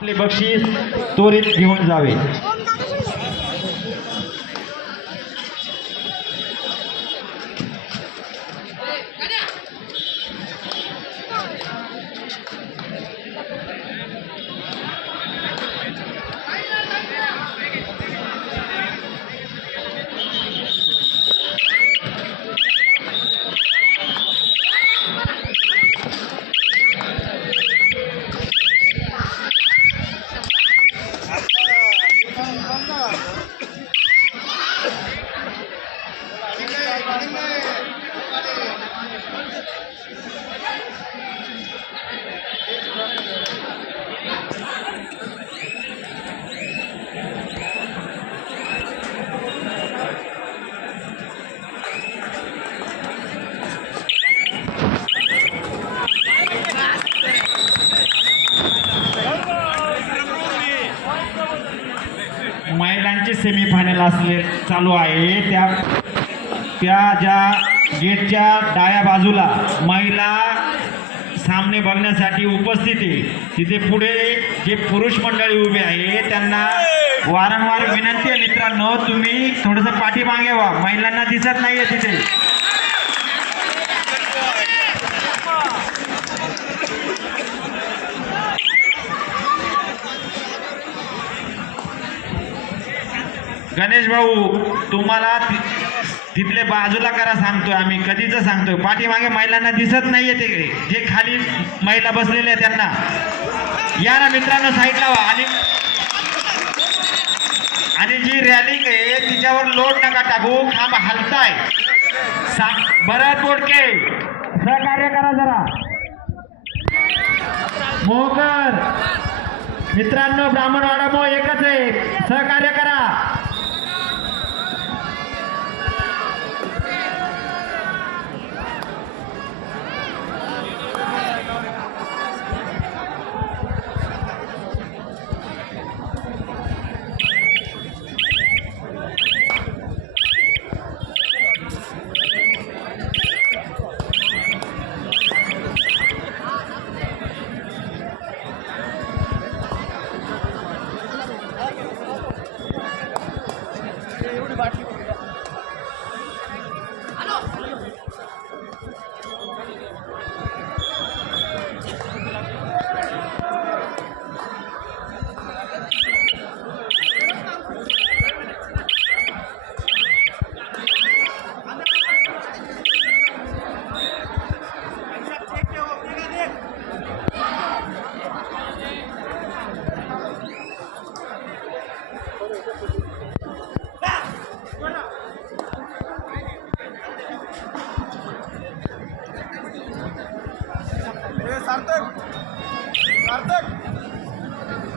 आपले बक्षीस त्वरित घेऊन जावे. महिलांचे सेमीफायनल असले चालू आहे. त्या ज्या गेटच्या डाव्या बाजूला महिला सामने बघण्यासाठी उपस्थित आहे, तिथे पुढे जे पुरुष मंडळी उभे आहे त्यांना वारंवार विनंती आहे मित्रांनो, तुम्ही थोडंसं पाठीमागे व्हा, महिलांना दिसत नाहीये तिथे. गणेश भाऊ, तुम्हाला तिथले बाजूला करा सांगतोय आम्ही, कधीच सांगतोय. पाठीमागे महिलांना दिसत नाहीये, ते जे खाली महिला बसलेल्या त्यांना या ना मित्रांनो, साईडला व्हा. आणि जी रॅलिंग आहे तिच्यावर लोड नका टाकू, खांब हलताय. भरत बोडके सहकार्य करा जरा. मोहकर मित्रांनो, ब्राह्मणवाडा मो एकच आहे, सहकार्य करा.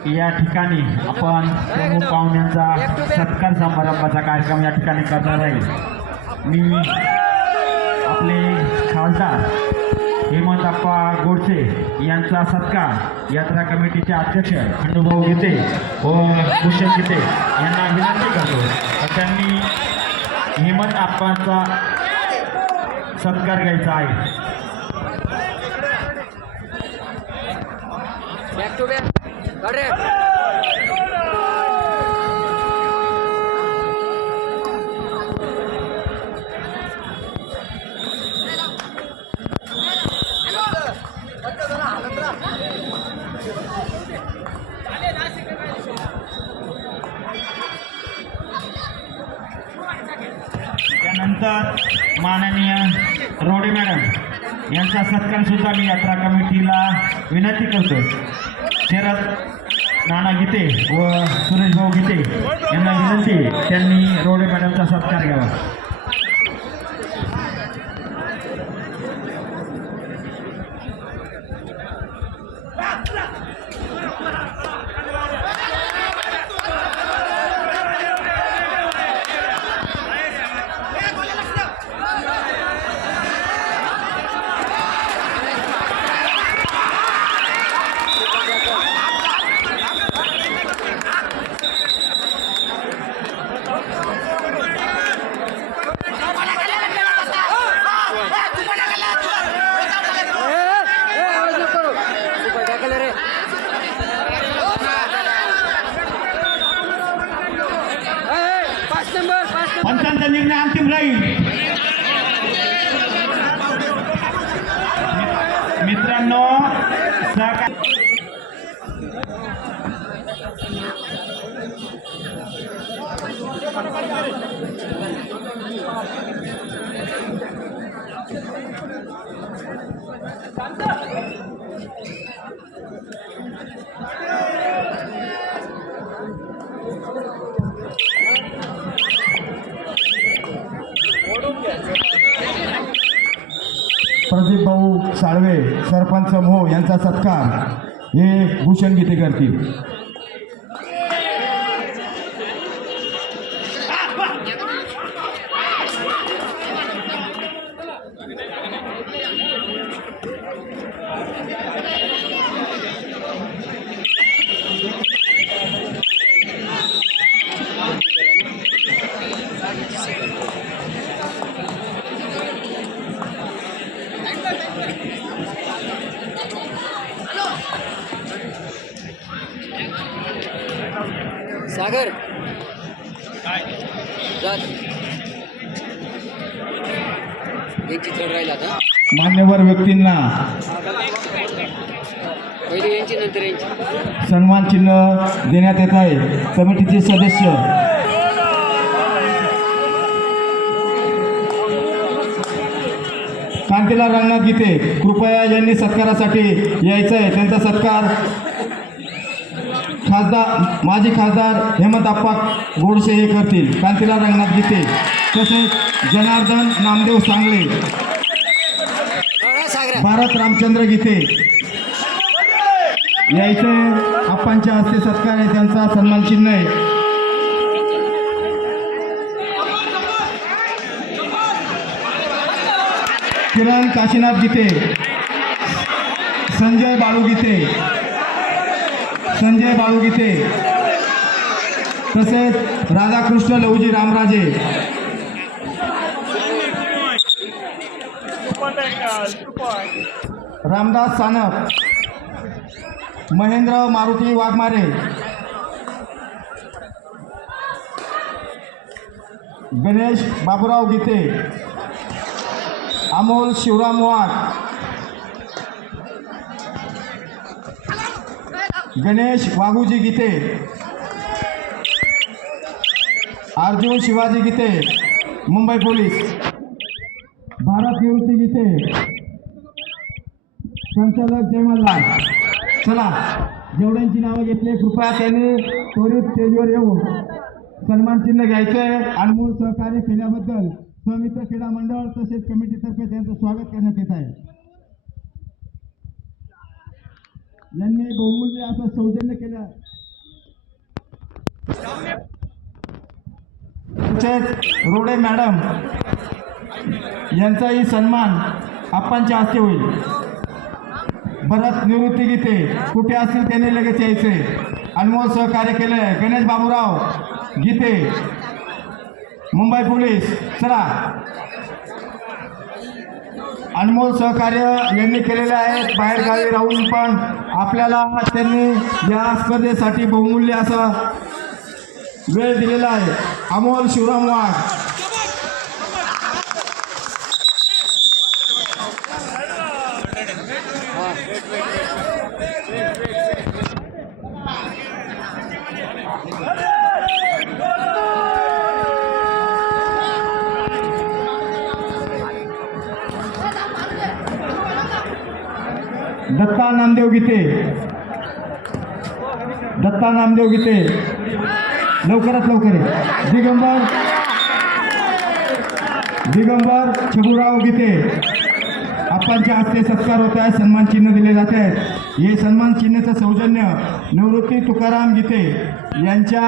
या ठिकाणी आपण प्रमुख पाहुण्यांचा सत्कार समारंभाचा कार्यक्रम या ठिकाणी करणार आहे. मी आपले खासदार हेमंतप्पा गोडसे यांचा सत्कार यात्रा कमिटीचे अध्यक्ष खंडूभाऊ गीते व भूषण गीते यांना विनंती करतो, त्यांनी हेमंतप्पांचा सत्कार घ्यायचा आहे. त्यानंतर माननीय रोडे मॅडम यांचा सत्कार सुद्धा मी यात्रा कमिटीला विनंती करतो. शरद नाना गीते व सुरेश भाऊ गीते यांना विनंती, त्यांनी रोडे मॅडमचा सत्कार घ्यावा. त्याचा निर्णय अंतिम राहील. मित्रांनो प्रदीप भाऊ साळवे सरपंच मोह यांचा सत्कार हे भूषण गीते करतील. सागर यांची चढ राहिला आता मान्यवर व्यक्तींना पहिले यांची नंतर यांची सन्मान चिन्ह देण्यात येत आहे. कमिटीचे सदस्य कांतीलाल रंगनाथ गीते कृपया यांनी सत्कारासाठी यायचं आहे. त्यांचा सत्कार माजी खासदार हेमंत आप्पा गोडसे हे करतील. कांतीलाल रंगनाथ गीते तसेच जनार्दन नामदेव सांगले, भारत रामचंद्र गीते यायचे. आप्पांच्या हस्ते सत्कार आहे, त्यांचा सन्मान चिन्ह आहे. किरण काशीनाथ गीते, संजय बाळू गीते तसेच राधाकृष्ण लवजी रामराजे, रामदास सानप, महेंद्र मारुती वाघमारे, गणेश बाबूराव गीते, अमोल शिवराम वाघ, गणेश वाघूजी गीते, अर्जुन शिवाजी गीते मुंबई पोलीस, भारत निवृत्ती गीते, संचालक जय मल्हार. चला, जेवढ्यांची नावं घेतली कृपया त्यांनी त्वरित स्टेजवर येऊन सन्मान चिन्ह घ्यायचे. अनमोल सहकार्य केल्याबद्दल स्वमित्र क्रीडा मंडळ तसेच कमिटीतर्फे त्यांचं स्वागत करण्यात येत आहे. यांनी बहुमूल्य असं सौजन्य केलं. रोडे मॅडम यांचाही सन्मान आप्पांच्या हस्ते होईल. भरत निवृत्ती गीते कुठे असतील त्यांनी लगेच यायचे. अनमोल सहकार्य केले गणेश बाबूराव गीते मुंबई पोलीस. चला, अनमोल सहकार्य यांनी केलेले आहे. बाहेरगावी राहून पण आपल्याला त्यांनी या स्पर्धेसाठी बहुमूल्य असा वेळ दिलेला आहे. अमोल शिवराम वाघ, दत्ता नामदेव गीते लवकरात लवकर आहे. दिगंबर छबुराव गीते आप्पांच्या हस्ते सत्कार होत आहे. सन्मान चिन्ह दिले जाते आहे. हे सन्मान चिन्हाचं सौजन्य निवृत्ती तुकाराम गीते यांच्या